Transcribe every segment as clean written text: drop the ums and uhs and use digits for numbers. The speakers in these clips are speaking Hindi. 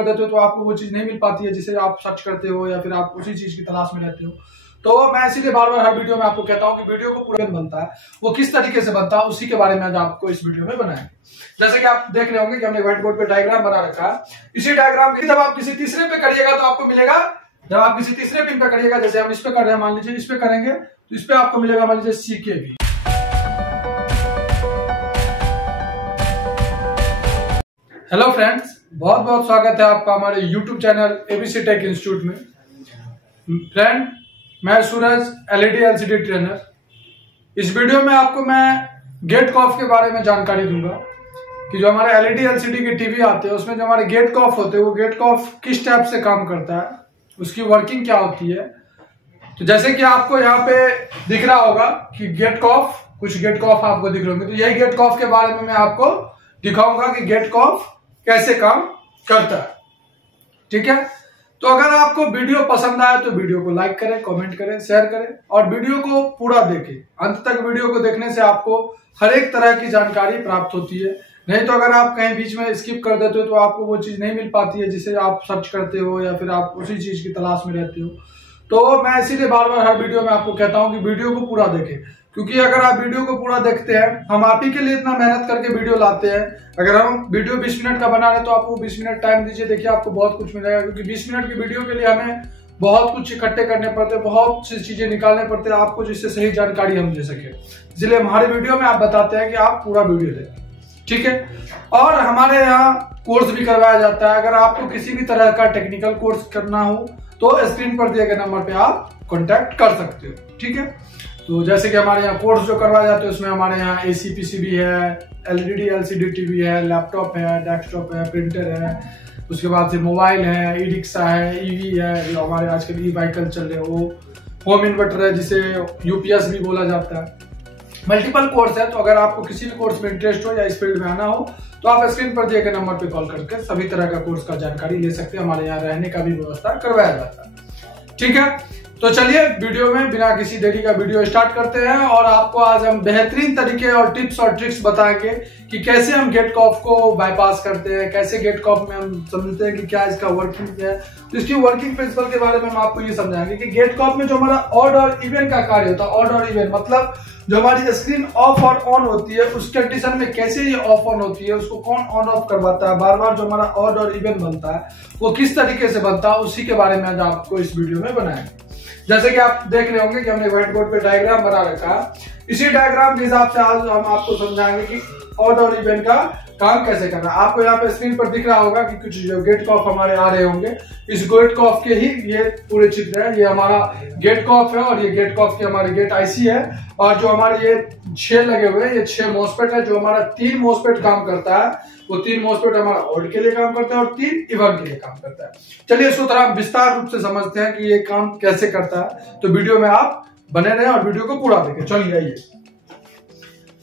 कर देते हो तो आपको वो चीज नहीं मिल पाती है जिसे आप सर्च करते हो या फिर आप उसी चीज की तलाश में रहते हो। तो मैं इसीलिए बार बार हर वीडियो में आपको कहता हूं कि वीडियो को पूरा बनता है, वो किस तरीके से बनता है उसी के बारे में आज आपको इस वीडियो में बनाएंगे। जैसे कि आप देख रहे होंगे कि हमने व्हाइट बोर्ड पे डायग्राम बना रखा है। इसी डायग्राम की जब आप किसी तीसरे पे करिएगा तो आपको मिलेगा, जब आप किसी तीसरे पिन पे करिएगा, जैसे हम इस पे कर रहे हैं, मान लीजिए इस पे करेंगे तो इस पे आपको मिलेगा मान लीजिए CKB। हेलो फ्रेंड्स, बहुत बहुत स्वागत है आपका हमारे YouTube channel ABC tech institute में। फ्रेंड, मैं सूरज LED LCD ट्रेनर। इस वीडियो में आपको मैं गेट कॉफ के बारे में जानकारी दूंगा कि जो हमारे LED LCD के टीवी आते हैं उसमें जो हमारे गेट कॉफ होते हैं वो गेट कॉफ किस टाइप से काम करता है, उसकी वर्किंग क्या होती है। तो जैसे कि आपको यहाँ पे दिख रहा होगा कि गेट कॉफ, कुछ गेट कॉफ आपको दिख रहे होंगे, तो यही गेट कॉफ के बारे में मैं आपको दिखाऊंगा कि गेट कॉफ कैसे काम करता है। ठीक है, तो अगर आपको वीडियो पसंद आए तो वीडियो को लाइक करें, कमेंट करें, शेयर करें और वीडियो को पूरा देखें। अंत तक वीडियो को देखने से आपको हर एक तरह की जानकारी प्राप्त होती है। नहीं तो अगर आप कहीं बीच में स्किप कर देते हो तो आपको वो चीज नहीं मिल पाती है जिसे आप सर्च करते हो या फिर आप उसी चीज की तलाश में रहते हो। तो मैं इसीलिए बार बार हर वीडियो में आपको कहता हूं कि वीडियो को पूरा देखें, क्योंकि अगर आप वीडियो को पूरा देखते हैं, हम आप ही के लिए इतना मेहनत करके वीडियो लाते हैं। अगर हम वीडियो 20 मिनट का बना रहे तो आपको 20 मिनट टाइम दीजिए, देखिए आपको बहुत कुछ मिलेगा। क्योंकि 20 मिनट की वीडियो के लिए हमें बहुत कुछ इकट्ठे करने पड़ते हैं, बहुत सी चीजें निकालने पड़ते हैं आपको, जिससे सही जानकारी हम दे सके। इसलिए हमारे वीडियो में आप बताते हैं कि आप पूरा वीडियो देखें। ठीक है, और हमारे यहाँ कोर्स भी करवाया जाता है। अगर आपको किसी भी तरह का टेक्निकल कोर्स करना हो तो स्क्रीन पर दिए गए नंबर पे आप कांटेक्ट कर सकते हो। ठीक है, तो जैसे कि हमारे यहाँ कोर्स जो करवाया जाता है उसमें हमारे यहाँ AC PCB है, LED LCD टीवी है, लैपटॉप है, डेस्कटॉप है, प्रिंटर है, उसके बाद से मोबाइल है, ई रिक्शा है, EV है, जो हमारे आजकल ई व्हीकल चल रहे हैं, वो होम इन्वर्टर है जिसे UPS भी बोला जाता है। मल्टीपल कोर्स है, तो अगर आपको किसी भी कोर्स में इंटरेस्ट हो या इस फील्ड में आना हो तो आप स्क्रीन पर दिए गए नंबर पे कॉल करके सभी तरह का कोर्स का जानकारी ले सकते हैं। हमारे यहाँ रहने का भी व्यवस्था करवाया जाता है। ठीक है, तो चलिए वीडियो में बिना किसी देरी का वीडियो स्टार्ट करते हैं और आपको आज हम बेहतरीन तरीके और टिप्स और ट्रिक्स बताएंगे कि कैसे हम गेट कॉफ को बाईपास करते हैं, कैसे गेट कॉफ में हम समझते हैं कि क्या इसका वर्किंग है। तो इसकी वर्किंग प्रिंसिपल के बारे में हम आपको ये समझाएंगे कि गेट कॉफ में जो हमारा ऑड और इवन का कार्य होता है, ऑड और इवन मतलब जो हमारी स्क्रीन ऑफ और ऑन होती है उस कंडीशन में कैसे ये ऑफ ऑन होती है, उसको कौन ऑन ऑफ करवाता है, बार बार जो हमारा ऑड और इवन बनता है वो किस तरीके से बनता है, उसी के बारे में आज आपको इस वीडियो में बनाएंगे। जैसे कि आप देख रहे होंगे कि हमने व्हाइट बोर्ड पे डायग्राम बना रखा है। इसी डायग्राम के हिसाब से आज हम आपको समझाएंगे कि ऑड और इवन का काम कैसे करना है। आपको यहाँ पे स्क्रीन पर दिख रहा होगा कि कुछ जो गेट कॉफ हमारे आ रहे होंगे, इस गेट कॉफ के ही ये पूरे चित्र है। ये हमारा गेट कॉफ है और ये गेट कॉफ की हमारी गेट IC है। और जो हमारे ये 6 लगे हुए हैं, ये 6 मॉसफेट है। जो हमारा 3 मॉसफेट काम करता है वो 3 मॉसफेट हमारा ऑड के लिए काम करता है और 3 इवन के लिए काम करता है। चलिए इसको थोड़ा विस्तार रूप से समझते हैं कि ये काम कैसे करता है। तो वीडियो में आप बने रहें और वीडियो को पूरा देखें। चलिए आइए,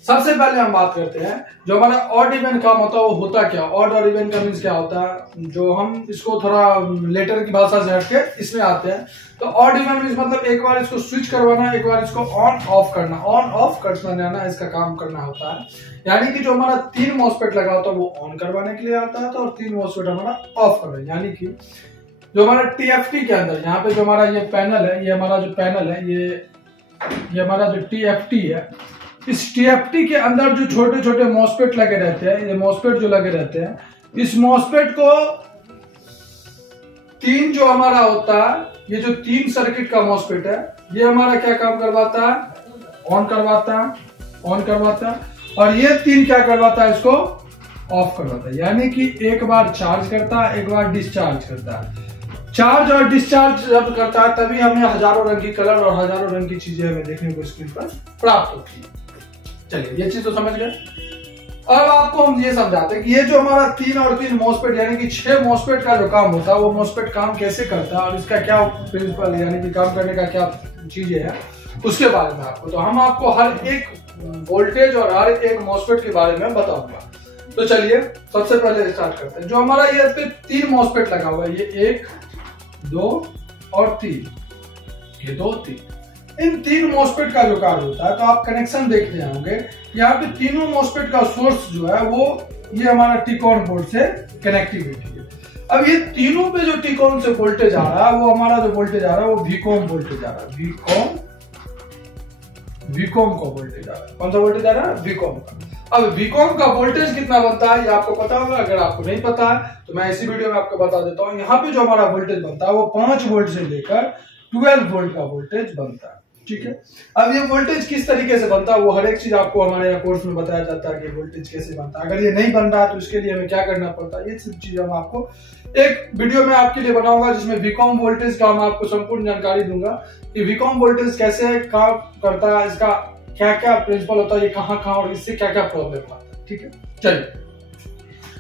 सबसे पहले हम बात करते हैं जो हमारा ऑड इवन काम होता है वो होता क्या। ऑड और इवन का मीन्स क्या होता है, जो हम इसको थोड़ा लेटर की भाषा से हटके इसमें आते हैं। तो ऑड इवन मीन्स मतलब एक बार इसको स्विच करवाना, एक बार इसको ऑन ऑफ करना, ऑन ऑफ करना, इसका काम करना होता है। यानी कि जो हमारा 3 मॉसफेट लगा होता है वो ऑन करवाने के लिए आता है और 3 मॉसफेट हमारा ऑफ करवाना। यानी कि जो हमारा TFT के अंदर यहाँ पे जो हमारा ये पैनल है, ये हमारा जो पैनल है, ये हमारा जो TFT है, इस TFT के अंदर जो छोटे छोटे मॉसफेट लगे रहते हैं, ये मॉसफेट जो लगे रहते हैं, इस मॉसफेट को 3 जो हमारा होता है, ये जो 3 सर्किट का मॉसफेट है, ये हमारा क्या काम करवाता है, ऑन करवाता है और ये 3 क्या करवाता है, इसको ऑफ करवाता है। यानी कि एक बार चार्ज करता है, एक बार डिस्चार्ज करता है। चार्ज और डिस्चार्ज जब करता है तभी हमें हजारों रंग की कलर और हजारों रंग की चीजें हमें देखने को स्क्रीन पर प्राप्त होती है। चलिए ये चीज तो समझ गए। अब आपको हम ये समझाते हैं कि ये जो हमारा 3 और 3 मॉसफेट यानी कि 6 मॉसफेट का जो काम होता है वो मॉसफेट काम कैसे करता है और इसका क्या प्रिंसिपल यानी कि काम करने का क्या चीजें है उसके बारे में आपको, तो हम आपको हर एक वोल्टेज और हर एक मॉसफेट के बारे में बताऊंगा। तो चलिए सबसे पहले स्टार्ट करते हैं। जो हमारा ये 3 मॉसफेट लगा हुआ है, ये 1, 2 और 3, ये 2, 3, इन 3 मॉसफेट का जो कार्य होता है, तो आप कनेक्शन देख रहे होंगे यहाँ पे तीनों मॉसफेट का सोर्स जो है वो ये हमारा टिकॉन बोर्ड से कनेक्टिविटी है। अब ये तीनों पे जो टिकॉन से वोल्टेज आ रहा है वो हमारा जो वोल्टेज आ रहा है वो वीकॉम वोल्टेज आ रहा है, वीकॉम का वोल्टेज आ रहा है। कौन सा वोल्टेज आ रहा है? वीकॉम का। अब वीकॉम का वोल्टेज कितना बनता है ये आपको पता होगा, अगर आपको नहीं पता है तो मैं इसी वीडियो में आपको बता देता हूँ। यहाँ पे जो हमारा वोल्टेज बनता है वो 5 वोल्ट से लेकर 12 वोल्ट का वोल्टेज बनता है, ठीक है। अब ये वोल्टेज किस तरीके से बनता है वो हर एक चीज आपको हमारे यहाँ कोर्स में बताया जाता है कि वोल्टेज कैसे बनता है। अगर ये नहीं बन रहा है तो इसके लिए हमें क्या करना पड़ता है, ये सब चीजें हम आपको एक वीडियो में आपके लिए बनाऊंगा जिसमें वीकॉम वोल्टेज का मैं आपको संपूर्ण जानकारी दूंगा कि वीकॉम वोल्टेज कैसे काम करता है, इसका क्या क्या प्रिंसिपल होता है, ये कहाँ और इससे क्या क्या प्रॉब्लम आता है, ठीक है। चलिए,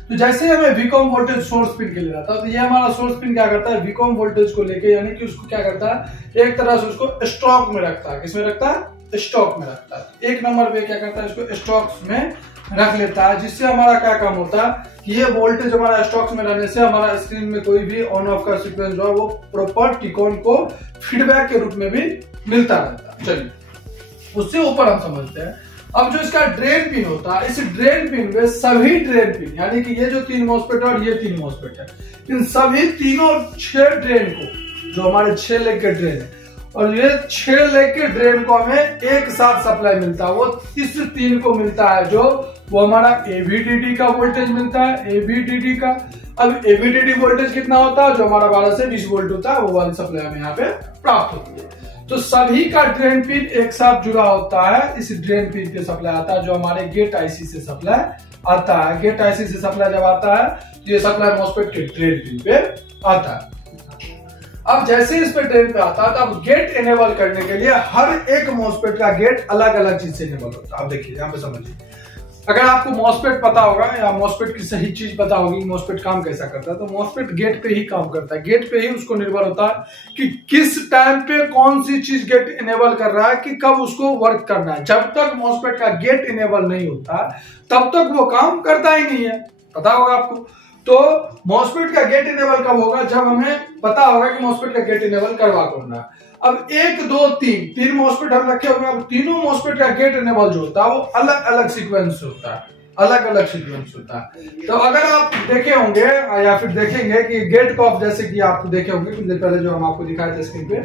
तो जैसे हमें वीकॉम वोल्टेज सोर्स पिन के लिए रहता है तो ये हमारा सोर्स पिन क्या करता है, वीकॉम वोल्टेज को लेके यानी कि उसको क्या करता है, एक तरह से उसको स्टॉक में रखता है। किसमें रखता है? स्टॉक में रखता है। एक नंबर पे क्या करता है, इसको स्टॉक्स में रख लेता है, जिससे हमारा क्या काम होता है कि ये वोल्टेज हमारा स्टॉक्स में रहने से हमारा स्क्रीन में कोई भी ऑन ऑफ का सीक्वेंस जो है वो प्रॉपर टिकॉन को फीडबैक के रूप में भी मिलता रहता है। चलिए, उससे ऊपर हम समझते हैं अब जो इसका ड्रेन पिन होता है, इस ड्रेन पिन में सभी ड्रेन पिन यानी कि ये जो 3 मॉसफेट और ये 3 मॉसफेट है, इन सभी तीनों 6 ड्रेन को, जो हमारे 6 लेग के ड्रेन है और ये 6 लेग के ड्रेन को हमें एक साथ सप्लाई मिलता है, वो इस 3 को मिलता है, जो वो हमारा एवीडीडी का वोल्टेज मिलता है, एवीडीडी का। अब एवीडीडी वोल्टेज कितना होता है, जो हमारा 12 से 20 वोल्ट होता है, वो वाली सप्लाई हमें यहाँ पे प्राप्त होती है। तो सभी का ड्रेन पिन एक साथ जुड़ा होता है, इस ड्रेन पिन पे सप्लाई आता है, जो हमारे गेट आईसी से सप्लाई आता है। गेट आईसी से सप्लाई जब आता है तो ये सप्लाई मॉसफेट के ड्रेन पिन पे आता है। अब जैसे इस पे ड्रेन पे आता है तो अब गेट इनेबल करने के लिए हर एक मॉसफेट का गेट अलग अलग चीज से इनेबल होता है। अब देखिए यहाँ पे समझिए, अगर आपको मॉसफेट पता होगा या मॉसफेट की सही चीज पता होगी मॉसफेट काम कैसा करता है, तो मॉसफेट गेट पे ही काम करता है। गेट पे ही उसको निर्भर होता है कि किस टाइम पे कौन सी चीज गेट इनेबल कर रहा है, कि कब उसको वर्क करना है। जब तक मॉसफेट का गेट इनेबल नहीं होता तब तक वो काम करता ही नहीं है, पता होगा आपको। तो मॉसफेट का गेट इनेबल कब होगा, जब हमें पता होगा कि मॉसफेट का गेट इनेबल करवा करना है। अब 1 2 3 मॉसफेट हम रखे होंगे, अब तीनों मॉसफेट का गेट इनेबल जो होता है वो अलग अलग सीक्वेंस होता है, अलग अलग सीक्वेंस होता है। तो अगर आप देखे होंगे या फिर देखेंगे कि गेट कॉफ, जैसे कि आप देखे होंगे कुछ देर पहले जो हम आपको दिखाए थे स्क्रीन पे,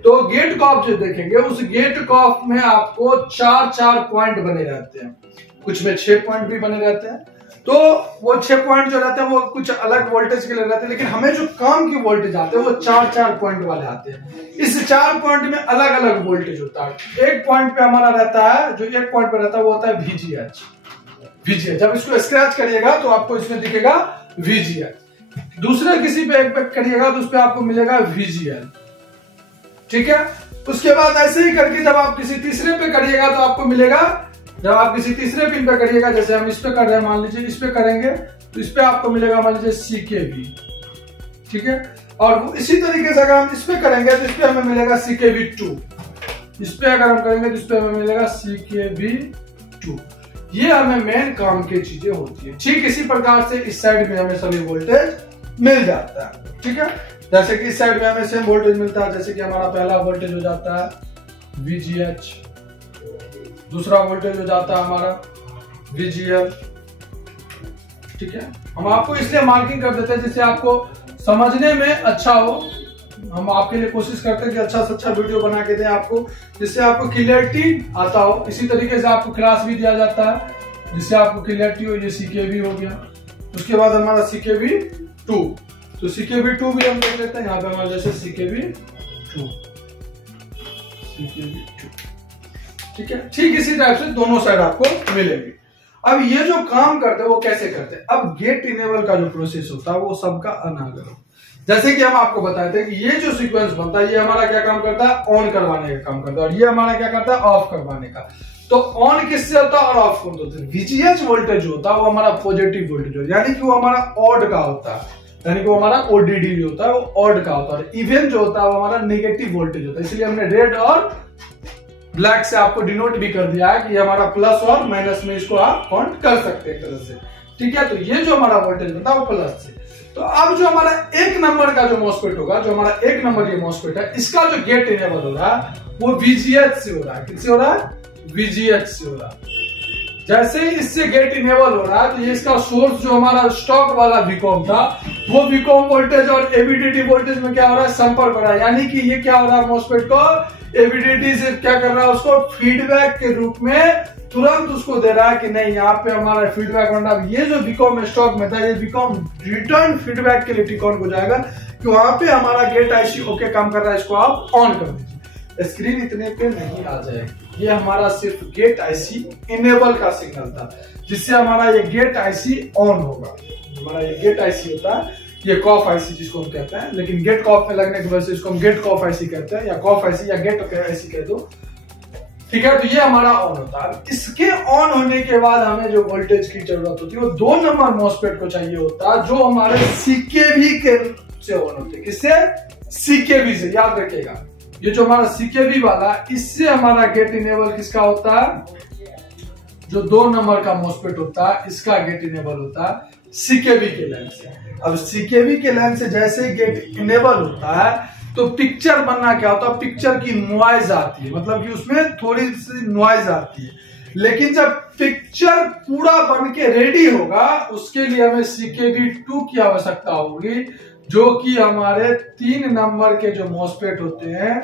तो गेट कॉफ जो देखेंगे उस गेट कॉफ में आपको 4 पॉइंट बने रहते हैं, कुछ में 6 पॉइंट भी बने रहते हैं। तो वो 6 पॉइंट जो रहते हैं वो कुछ अलग वोल्टेज के लिए रहते हैं, लेकिन हमें जो काम की वोल्टेज आते हैं वो 4 पॉइंट वाले आते हैं। इस 4 पॉइंट में अलग अलग वोल्टेज होता है। एक पॉइंट पे हमारा रहता है, जो एक पॉइंट पे रहता है वो होता है VGH। जब इसको स्क्रैच करिएगा तो आपको इसमें दिखेगा VGH। दूसरे किसी पे एक पे करिएगा तो उस पे आपको मिलेगा VGL, ठीक है। उसके बाद ऐसे ही करके जब आप किसी तीसरे पे करिएगा तो आपको मिलेगा, जब आप किसी तीसरे पिन पे करिएगा, जैसे हम इस पे कर रहे हैं, मान लीजिए इस पे करेंगे तो इस पे आपको मिलेगा मान लीजिए CKV, ठीक है। और इसी तरीके से अगर हम इस पे करेंगे तो इस पे हमें मिलेगा CKV2, इस पे अगर हम करेंगे तो इस पे हमें मिलेगा CKV2। ये हमें मेन काम की चीजें होती है। ठीक इसी प्रकार से इस साइड में हमें सभी वोल्टेज मिल जाता है, ठीक है। जैसे कि इस साइड में हमें सेम वोल्टेज मिलता है, जैसे कि हमारा पहला वोल्टेज हो जाता है VGH, दूसरा वोल्टेज हो जाता है हमारा VGL, ठीक है। हम आपको इसलिए मार्किंग कर देते हैं जिससे आपको समझने में अच्छा हो। हम आपके लिए कोशिश करते हैं कि अच्छा से अच्छा वीडियो बना के दें आपको, जिससे आपको क्लियरिटी आता हो। इसी तरीके से आपको क्लास भी दिया जाता है जिससे आपको क्लियरिटी हो। ये CKV हो गया, उसके बाद हमारा CKV2, तो CKV2 भी हम देख लेते हैं। यहाँ पे हमारे जैसे CKV2, ठीक है। ठीक इसी टाइप से दोनों साइड आपको मिलेगी। अब ये जो काम करते हैं वो कैसे करते हैं, अब गेट इनेबल का जो प्रोसेस होता है वो सबका अलग अलग। जैसे कि हम आपको बताए थे कि ये जो सीक्वेंस बनता है ये हमारा क्या काम करता है, ऑन करवाने का काम करता है, और ये हमारा क्या करता है, ऑफ करवाने का। तो ऑन किससे होता है और ऑफ कौन होता है। VGH वोल्टेज होता है वो हमारा पॉजिटिव वोल्टेज होता है, यानी कि वो हमारा ऑड का होता है, यानी कि वो हमारा ODD जो होता है वो ऑड का होता है। इवन जो होता है वो हमारा नेगेटिव वोल्टेज होता है, इसलिए हमने रेड और ब्लैक से आपको डिनोट भी कर दिया है कि हमारा प्लस और माइनस में इसको आप काउंट कर सकते हैं एक तरह से, ठीक है। तो ये जो हमारा वोल्टेज होता है वो प्लस से। तो अब जो हमारा 1 नंबर का जो मॉसफेट होगा, जो हमारा 1 नंबर ये मॉसफेट है, इसका जो गेट इनेबल हो रहा है वो VGH से हो रहा है। किससे हो रहा है, VGH से हो रहा है। जैसे ही इससे गेट इनेबल हो रहा है तो ये इसका सोर्स जो हमारा स्टॉक वाला वीकॉम था वो विकॉम वोल्टेज और एवीडीटी वोल्टेज में क्या हो रहा है, संपर्क हो रहा है। यानी कि ये क्या हो रहा है, मॉसफेट को एवीडीटी से क्या कर रहा है, उसको फीडबैक के रूप में तुरंत उसको दे रहा है कि नहीं यहाँ पे हमारा फीडबैक होना। ये जो विकॉम स्टॉक में था, ये विकॉम रिटर्न फीडबैक के लिए टिकॉन को जाएगा कि वहां पे हमारा गेट आईसी ओके काम कर रहा है, इसको आप ऑन कर दीजिए। स्क्रीन इतने पे नहीं आ जाएगी। ये हमारा सिर्फ गेट आईसी इनेबल का सिग्नल था, जिससे हमारा ये गेट आईसी ऑन होगा। हमारा ये गेट आईसी होता है, ये कॉफ आईसी जिसको हम कहते हैं, लेकिन गेट कॉफ में लगने की वजह से इसको हम गेट कॉफ आईसी कहते हैं, या कॉफ आईसी या गेट आईसी कह दो, ठीक है। तो ये हमारा ऑन होता है। इसके ऑन होने के बाद हमें जो वोल्टेज की जरूरत होती है वो 2 नंबर मॉसफेट को चाहिए होता है, जो हमारे सीकेवी के से ऑन होते हैं। किससे? सीकेवी से। याद रखिएगा, ये जो हमारा सीकेवी वाला, इससे हमारा गेट इनेबल किसका होता है, जो 2 नंबर का मॉसफेट होता है, इसका गेट इनेबल होता है सीकेवी के लाइन से। अब सीकेवी के लाइन से जैसे गेट इनेबल होता है तो पिक्चर बनना क्या होता है, पिक्चर की नॉइज आती है, मतलब कि उसमें थोड़ी सी नॉइज आती है। लेकिन जब पिक्चर पूरा बन के रेडी होगा, उसके लिए हमें सीकेवी 2 की आवश्यकता होगी, जो कि हमारे 3 नंबर के जो मॉसफेट होते हैं,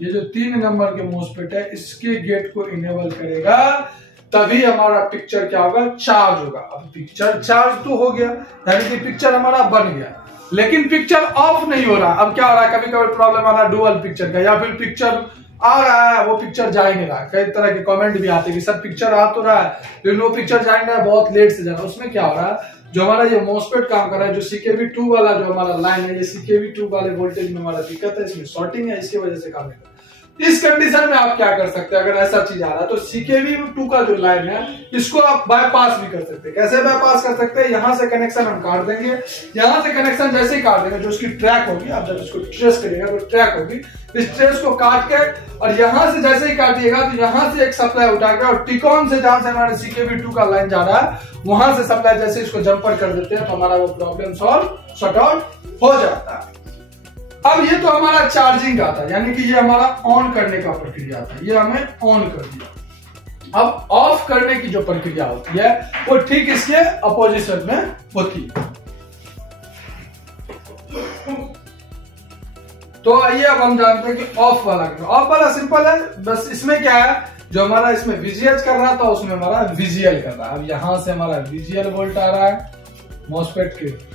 ये जो 3 नंबर के मॉसफेट है, इसके गेट को इनेबल करेगा, तभी हमारा पिक्चर क्या होगा, चार्ज होगा। अब पिक्चर चार्ज तो हो गया, यानी कि पिक्चर हमारा बन गया, लेकिन पिक्चर ऑफ नहीं हो रहा। अब क्या हो रहा है, कभी कभी प्रॉब्लम आ रहा है डुअल पिक्चर का, या फिर पिक्चर आ रहा है वो पिक्चर जा ही नहीं रहा। कई तरह के कमेंट भी आते हैं कि सर पिक्चर आ तो रहा है लेकिन वो पिक्चर जा ही नहीं रहा, बहुत लेट से जा रहा है। उसमें क्या हो रहा है, जो हमारा ये मॉसफेट काम कर रहा है, जो सीकेवी 2 वाला जो हमारा लाइन है, ये सीकेवी 2 वाले वोल्टेज में हमारा दिक्कत है, इसमें शॉर्टिंग है, इसकी वजह से काम नहीं कर रहा। इस कंडीशन में आप क्या कर सकते हैं, अगर ऐसा चीज आ रहा है तो सीकेवी 2 का जो लाइन है, इसको आप बाईपास भी कर सकते हैं। कैसे बाईपास कर सकते हैं, यहां से कनेक्शन हम काट देंगे, यहां से कनेक्शन जैसे ही काट देंगे, जो उसकी ट्रैक होगी, आप जब इसको ट्रेस करिएगा तो ट्रैक होगी, इस ट्रेस को काट के और यहां से जैसे ही काटिएगा तो यहां से एक सप्लाई उठा के और टिकॉन से जहां से हमारे सीकेवी 2 का लाइन जा रहा है, वहां से सप्लाई जैसे इसको जंपर कर देते हैं, तो हमारा वो प्रॉब्लम सॉल्व शॉर्ट आउट हो जाता है। अब ये तो हमारा चार्जिंग का था, यानी कि ये हमारा ऑन करने का प्रक्रिया था, ये हमें ऑन कर दिया। अब ऑफ करने की जो प्रक्रिया होती है वो ठीक इसके अपोजिशन में होती है। तो आइए अब हम जानते हैं कि ऑफ वाला सिंपल है, बस इसमें क्या है, जो हमारा इसमें वीजीएच कर रहा था उसमें हमारा वीजीएल कर रहा है। अब यहां से हमारा वीजीएल वोल्ट आ रहा है मॉसफेट के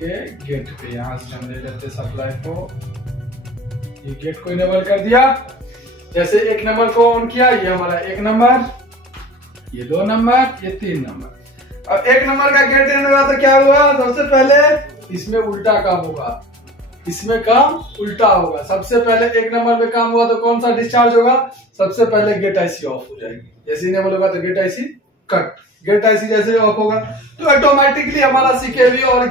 गेट पे, यहां से हम ले लेते सप्लाई को, ये गेट को इनेबल कर दिया। जैसे 1 नंबर को ऑन किया, ये हमारा 1 नंबर, ये 2 नंबर, ये 3 नंबर। अब 1 नंबर का गेट इनेबल हुआ तो क्या हुआ, सबसे पहले इसमें उल्टा काम होगा, इसमें काम उल्टा होगा। सबसे पहले 1 नंबर पे काम हुआ तो कौन सा डिस्चार्ज होगा, सबसे पहले गेट आईसी ऑफ हो जाएगी। जैसे इनेबल होगा तो gate IC cut, gate IC जैसे ऑफ होगा तो ऑटोमेटिकली हमारा सीकेवी और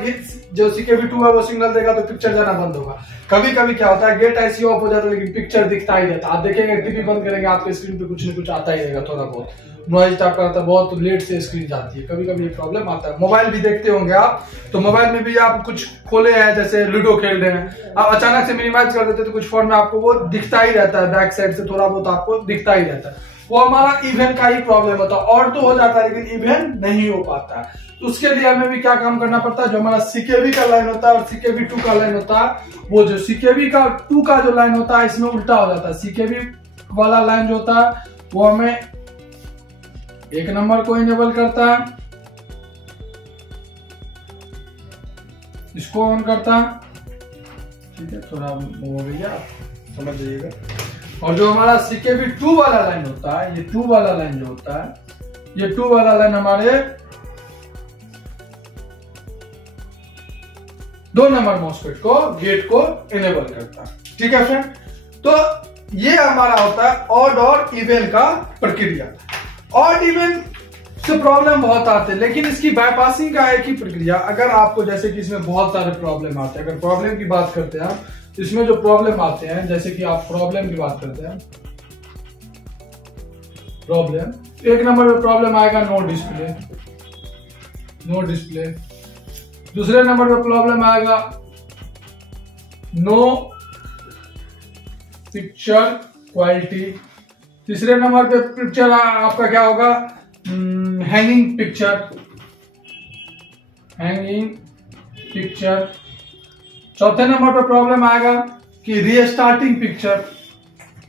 जो सीकेवी 2 है वो सिग्नल देगा तो पिक्चर जाना बंद होगा। कभी कभी क्या होता है, गेट आईसी ऑफ हो जाता है लेकिन पिक्चर दिखता ही रहता है। आप देखेंगे टीवी बंद करेंगे, आपके स्क्रीन पे कुछ न कुछ आता ही रहेगा, थोड़ा बहुत नॉइज टाइप का आता है, बहुत लेट से स्क्रीन जाती है, कभी कभी ये प्रॉब्लम आता है। मोबाइल भी देखते होंगे आप, तो मोबाइल में भी आप कुछ खोले हैं, जैसे लूडो खेल रहे हैं, आप अचानक से मिनिमाइज कर देते तो कुछ फोन में आपको वो दिखता ही रहता है, बैक साइड से थोड़ा बहुत आपको दिखता ही रहता है। वो हमारा इवन का ही प्रॉब्लम होता है, और तो हो जाता है लेकिन इवन नहीं हो पाता है। तो उसके लिए हमें भी क्या काम करना पड़ता है, जो हमारा सीकेवी का लाइन होता है और सीकेवी 2 का लाइन होता है, वो जो सीकेवी का 2 का जो लाइन होता है इसमें उल्टा हो जाता है। सीकेवी वाला लाइन जो होता है वो हमें 1 नंबर को इनेबल करता है, इसको ऑन करता है, ठीक है, थोड़ा वो हो गया, समझ जाइएगा। और जो हमारा सीकेवी 2 वाला लाइन होता है, ये 2 वाला लाइन जो होता है, ये 2 वाला लाइन हमारे 2 नंबर मॉसफेट को गेट को इनेबल करता है, ठीक है फ्रेंड। तो ये हमारा होता है ऑड और इवन का प्रक्रिया। ऑड इवन से प्रॉब्लम बहुत आते हैं, लेकिन इसकी बाईपासिंग का एक ही प्रक्रिया। अगर आपको जैसे कि इसमें बहुत सारे प्रॉब्लम आते हैं, अगर प्रॉब्लम की बात करते हैं इसमें जो प्रॉब्लम आते हैं, जैसे कि आप प्रॉब्लम की बात करते हैं, प्रॉब्लम 1 नंबर पे प्रॉब्लम आएगा नो डिस्प्ले, नो डिस्प्ले। दूसरे नंबर पे प्रॉब्लम आएगा नो पिक्चर क्वालिटी। तीसरे नंबर पे पिक्चर आपका क्या होगा, हैंगिंग पिक्चर। Hanging picture. चौथे नंबर पर प्रॉब्लम आएगा कि रीस्टार्टिंग पिक्चर,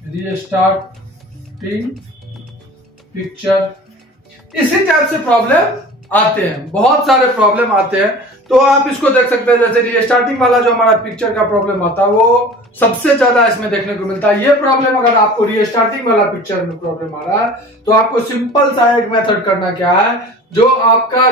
रीस्टार्टिंग पिक्चर। इसी टाइप से प्रॉब्लम आते हैं, बहुत सारे प्रॉब्लम आते हैं। तो आप इसको देख सकते हैं, जैसे रीस्टार्टिंग वाला जो हमारा पिक्चर का प्रॉब्लम आता है वो सबसे ज्यादा इसमें देखने को मिलता है। ये प्रॉब्लम अगर आपको रीस्टार्टिंग वाला पिक्चर में प्रॉब्लम आ रहा है तो आपको सिंपल सा एक मेथड करना क्या है, जो आपका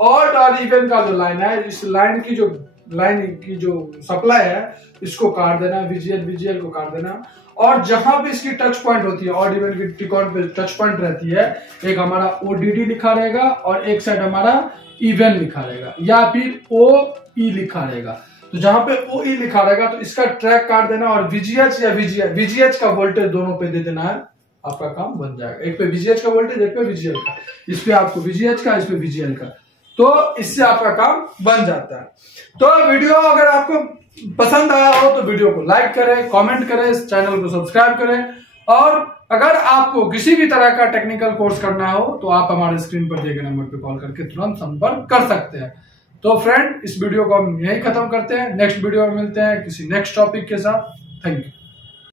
ऑड और इवन का जो लाइन है, इस लाइन की जो सप्लाई है इसको काट देना, वीजीएल को काट देना, और जहां भी इसकी टच पॉइंट होती है, ऑड इवन की टिकॉन पे टच पॉइंट रहती है, एक हमारा ओडीडी लिखा रहेगा और एक साइड हमारा इवन लिखा रहेगा या फिर ओई लिखा रहेगा। तो जहां पे ओई लिखा रहेगा तो इसका ट्रैक काट देना और वीजीएच या वीजीएच का वोल्टेज दोनों पे दे देना है, आपका काम बन जाएगा। एक पे वीजीएच का वोल्टेज, एक पे वीजीएल का, इस पे आपको वीजीएच का, इस पे वीजीएल का, तो इससे आपका काम बन जाता है। तो वीडियो अगर आपको पसंद आया हो तो वीडियो को लाइक करें, कमेंट करें, इस चैनल को सब्सक्राइब करें, और अगर आपको किसी भी तरह का टेक्निकल कोर्स करना हो तो आप हमारे स्क्रीन पर दिए गए नंबर पर कॉल करके तुरंत संपर्क कर सकते हैं। तो फ्रेंड, इस वीडियो को हम यही खत्म करते हैं, नेक्स्ट वीडियो में मिलते हैं किसी नेक्स्ट टॉपिक के साथ। Thank you.